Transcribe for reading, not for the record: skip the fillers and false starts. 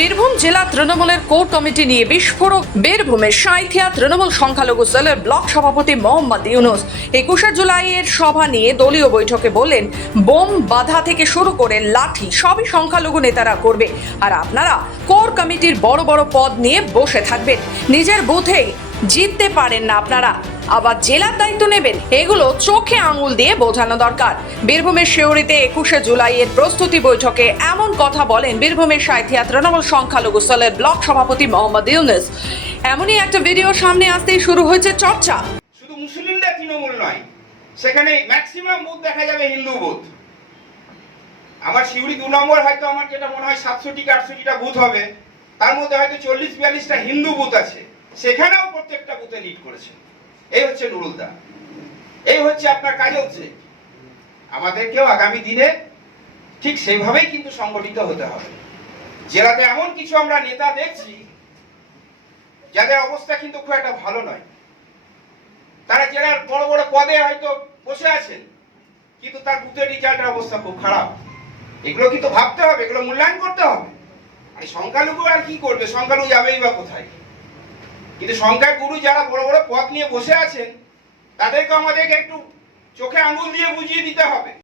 বীরভূম জেলা তৃণমূলের core committee নিয়ে বিস্ফোরক। বীরভূমের সাঁইথিয়া তৃণমূল সংখ্যালঘু সেলের ব্লক সভাপতি মোহাম্মদ ইউনুস 21 জুলাইয়ের সভা নিয়ে দলীয় বৈঠকে বললেন, বোম বাধা থেকে শুরু করে লাঠি সবই সংখ্যালঘু নেতারা করবে, আর আপনারা কোর কমিটির বড় বড় পদ নিয়ে বসে থাকবেন। নিজের বুথেই জিততে পারেন না আপনারা, আবার জেলার দায়িত্ব নেবেন, এগুলো চোখে আঙুল দিয়ে বোঝানো দরকার। বীরভূমের শিউরিতে 21 জুলাইয়ের প্রস্তুতি বৈঠকে এমন কথা বলেন বীরভূমের সাঁইথিয়া তৃণমূল সংখ্যালঘু সেলের ব্লক সভাপতি মোহাম্মদ ইউনুস। এমনই একটা ভিডিও সামনে আসতেই শুরু হয়েছে চর্চা। শুধু মুসলিমদের তৃণমূল নয়, সেখানে ম্যাক্সিমাম বুথ দেখা যাবে হিন্দু বুথ। আমার শিউরি 2 নম্বর হয়তো আমার যেটা মনে হয় 700টি 800টা বুথ হবে, তার মধ্যে হয়তো 40-42টা হিন্দু বুথ আছে, সেখানেও প্রত্যেকটা বুথে লিড করেছে। এই হচ্ছে নুরুলদা, এই হচ্ছে আপনার কাজল শেখ। আমাদেরকেও আগামী দিনে ঠিক সেইভাবেই কিন্তু সংগঠিত হতে হবে। জেলাতে এমন কিছু আমরা নেতা দেখছি যাদের অবস্থা কিন্তু খুব একটা ভালো নয়। তারা জেলার বড় বড় পদে হয়তো বসে আছেন, কিন্তু তার বুথের রেজাল্টের অবস্থা খুব খারাপ। এগুলো কিন্তু ভাবতে হবে, এগুলো মূল্যায়ন করতে হবে। আর সংখ্যালঘু আর কি করবে, সংখ্যালঘু যাবেই বা কোথায়? কিন্তু সংখ্যাগুরু যারা বড় বড় পদ নিয়ে বসে আছেন, তাদেরকে আমাদেরকে একটু চোখে আঙুল দিয়ে বুঝিয়ে দিতে হবে।